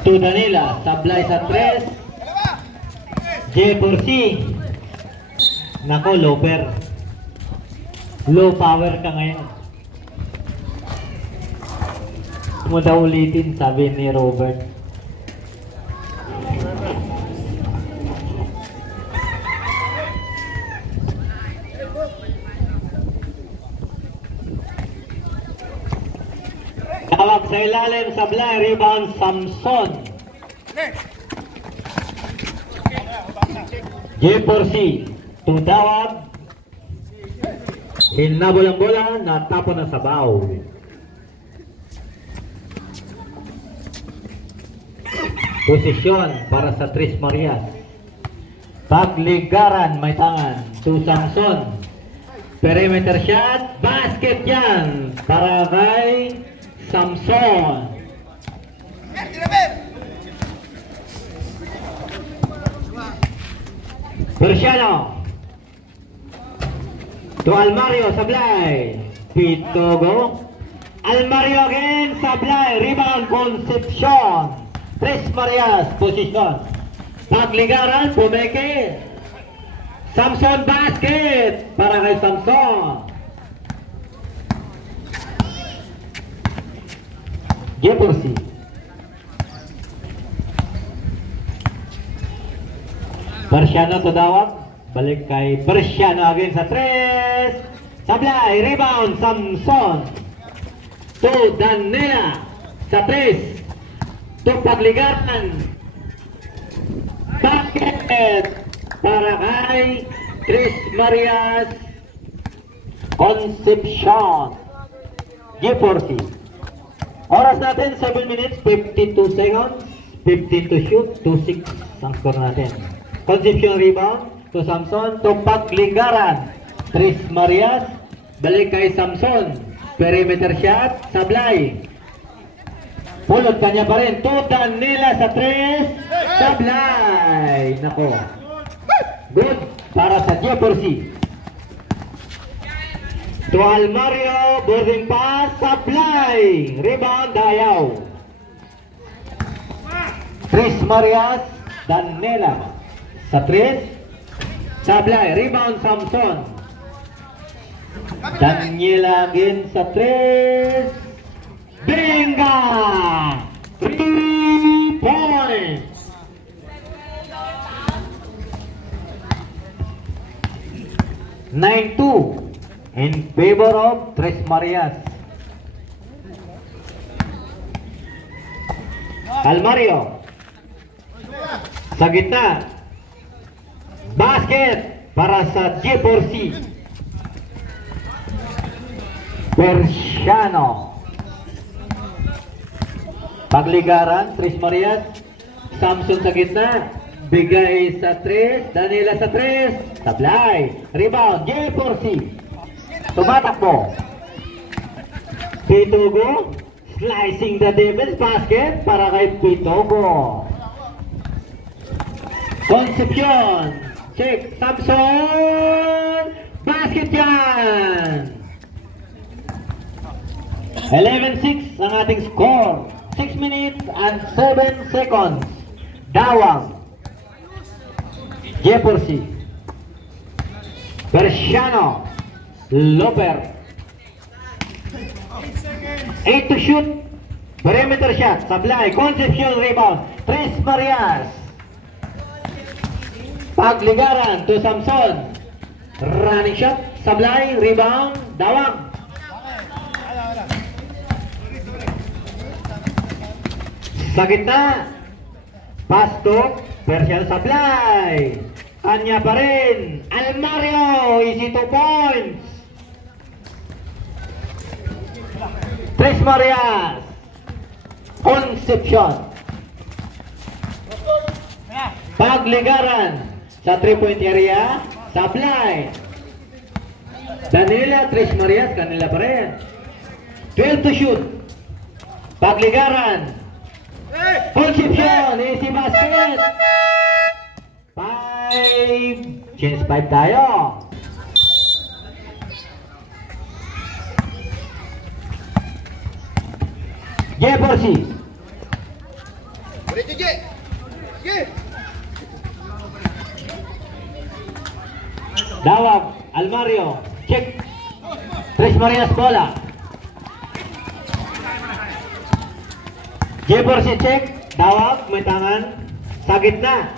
To Danila, sablay sa 3. J4C. Nako, loper. Low power ka ngayon. Mo daw ulitin, sabi ni Robert. Tawag sa ilalim, sablay, rebound, Samson. J4C, tutawag. Hinabol ang bola, natapon na sabaw. Posisyon para sa Tris Marias. Pagligaran, may tangan. To Samson. Perimeter shot, basket yan para kay Samson. Persiano. To Almario, sablay. Pitogo. Almario again, sablay. Rebound, Concepcion. Tris Marias, posisyon. Pagligaran, pumeke. Samson, basket para kay Samson. J4C. Persiano to dawag. Balik kay Persiano again sa 3. Sablay, rebound, Samson. To Danela sa 3. To pagligaran. Basket para kay Tris Marias Concepcion. J4C. Oras natin 7 minutes 52 seconds. 15 to shoot, 2-6 ang score natin. Concepcion rebound to Samson. To pagligaran, Tris Marias. Balik kay Samson. Perimeter shot, sablay. Pulot kanya pa rin. To Danila sa 3. Sablay. Nako. Good para sa J4C. To Almario. Boarding pass. Sablay. Rebound. Dayaw. Tris Marias. Danila sa 3. Sablay. Rebound Samson. Daniela again sa 3. Benga! 3 points! (9-2) in favor of Tris Marias. Almario sa gitna. Basket para sa J4C. Persiano. Pagligaran, Tris Marias. Samson sa gitna. Bigay sa 3. Danila sa 3. Sablay. Rebound. J4C. Tumatakbo. Pitogo. Slicing the defense. Basket para kay Pitogo. Concepcion. Check. Samson. Basket yan. 11-6 ang ating score. 6 minutes and 7 seconds. Dawang. J4C. Persiano. Loper. 8 to shoot. Perimeter shot. Sablay. Concepcion rebound. Tris Marias. Pagligaran to Samson. Running shot. Sablay. Rebound. Dawang. Sa gitna, Pasto, Persiano sablay. Kanya pa rin, Almario, easy 2 points. Tris Marias, Concepcion. Pagligaran sa 3-point area, sablay. Danila, Tris Marias, kanila pa rin. 12 to shoot. Pagligaran. Concepcion, easy basket. 5. Change 5 tayo. J4C. Dawag, Almario, check. Tres Marias bola. J4C check. Dawag, may tangan. Sa gitna.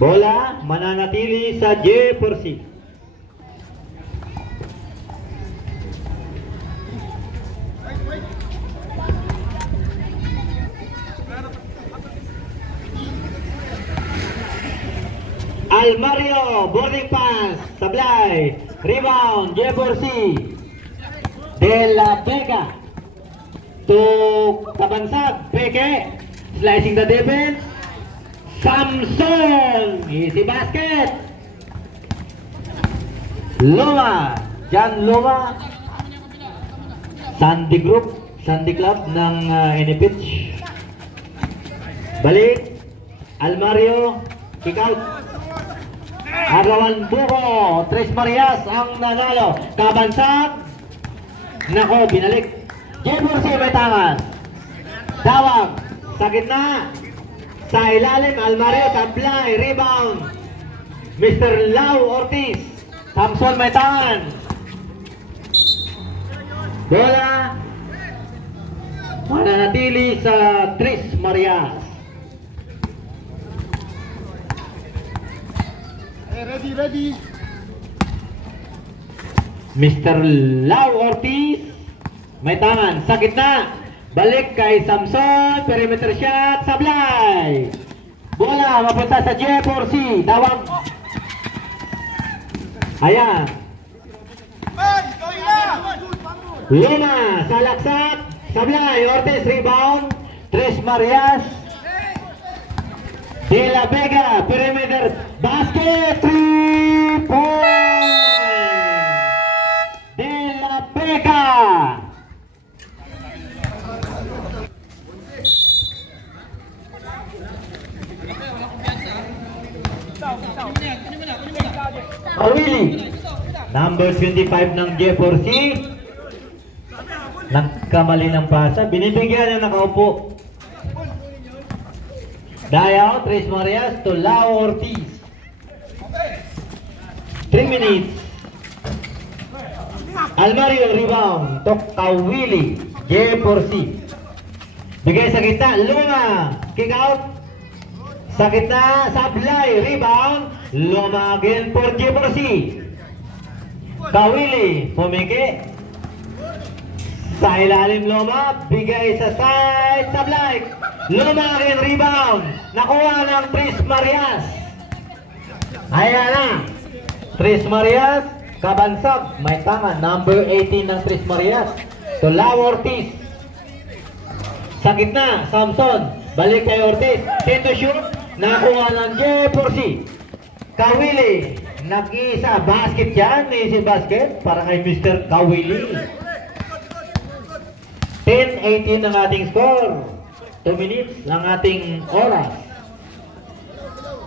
Bola, mananatili sa J4C. Almario, boarding pass, sablay, rebound, J4C, De La Vega, to Kabansag, Peke, slicing the defense, Samson, easy basket, Loma, Jan Loma, Sandy Group, Sandy Club ng Enipitch, balik, Almario, kick out, Agawan Buko, Tres Marias ang nanalo. Kabansag. Nako, binalik. J4C may tangan. Dawag. Sa gitna. Sa ilalim, Almario, sablay, rebound. Mr. Lau Ortiz. Samson may tangan. Bola. Mananatili sa Tres Marias. Ready. Mr. Lau Ortiz may tangan sa gitna, balik kay Samson, perimeter shot, sablay, bola mapunta sa J4C, dawag, ayan, Luma sa laksak, sablay, Ortiz rebound, Tres Marias, De La Vega, perimeter, basket, 3 point! De La Vega! Awili, number 25 ng J4C, nagkamali ng pasa, binibigyan na nakaupo. Dayaw, Tres Marias to Lau Ortiz. 3 minutes. Almario rebound to Kawili, J4C. Bigay sa gitna, Luma, kick out. Sa gitna, sablay, rebound, Luma again for J4C. Kawili, pumiki. Sa ilalim Luma, bigay sa side, sablay. Luma again, rebound. Nakuha ng Tres Marias. Ayan na. Tres Marias, Kabansag, may tangan. Number 18 ng Tres Marias. To Lau Ortiz. Sa gitna, Samson. Balik kay Ortiz. Set to shoot. Nakuha ng J4C. Kawili. Nag-iisa. Basket yan. Easy basket. Para kay Mr. Kawili. 10-18 ang ating score. 2 minutes ang ating oras.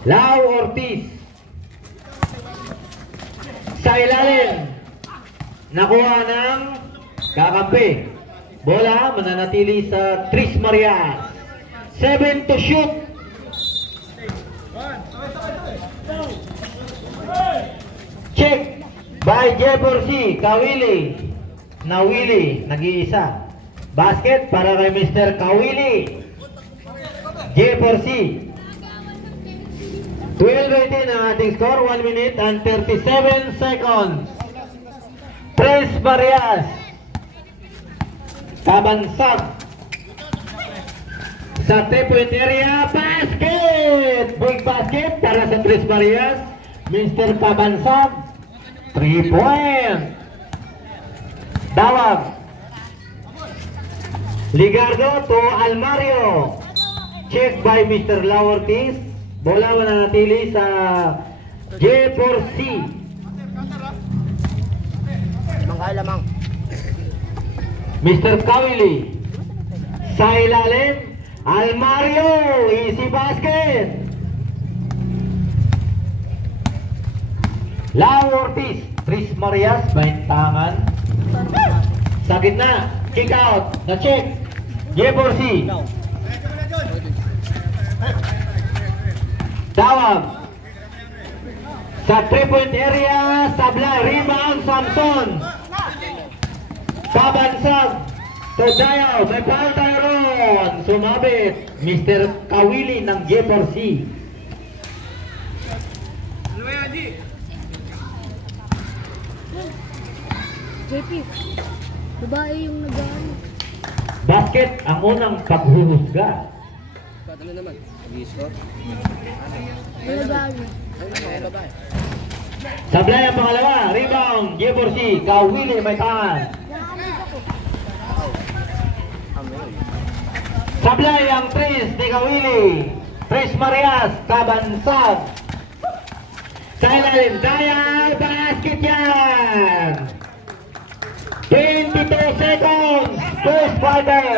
Lau Ortiz. Sa ilalim. Nakuha ng kakampi. Bola mananatili sa Tres Marias. 7 to shoot. Check by J4C. Kawili. Nawili. Nag-iisa. Basket para kay Mr. Kawili. J4C. 12-18 ang ating score. 1 minute and 37 seconds. Tres Marias. Kabansag. Sa 3-point area. Basket! Big basket para sa Tres Marias. Mr. Kabansag. 3-point. Dawag. Ligardo to Almario. Check by Mr. Lau Ortiz. Bola mananatili sa J4C. Lamang. Mr. Kawili. Sa ilalim, Almario. Easy basket. Lau Ortiz. Tres Marias. May tangan. Sa gitna. Kick out. Na-check. J4C. Dawag. Sa 3-point area, Sablay, rebound, Samson. Pabansag. So Dayaw, may foul tayo ron. Sumabit, Mr. Kawili ng J4C. JP, babae yung nag-ano. Basket ang unang paghuhusga. Ano naman? Mag-i-score? Yung nag-ano. Ay, babae. Sablay ang pangalawa, rebound, J4C, Kawili may tan. Nakakamit ako. Sablay ang Tris ni Kawili. Tris Marias, Kabansag. Sa ilalim, Dayaw, basket yan! 22 seconds, first quarter.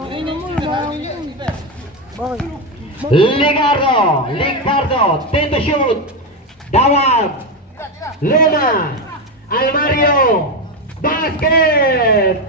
Ang ina mo, nabawang yun. Bakit? Licardo, 10 to shoot. Dawag, Luna, Almario, basket!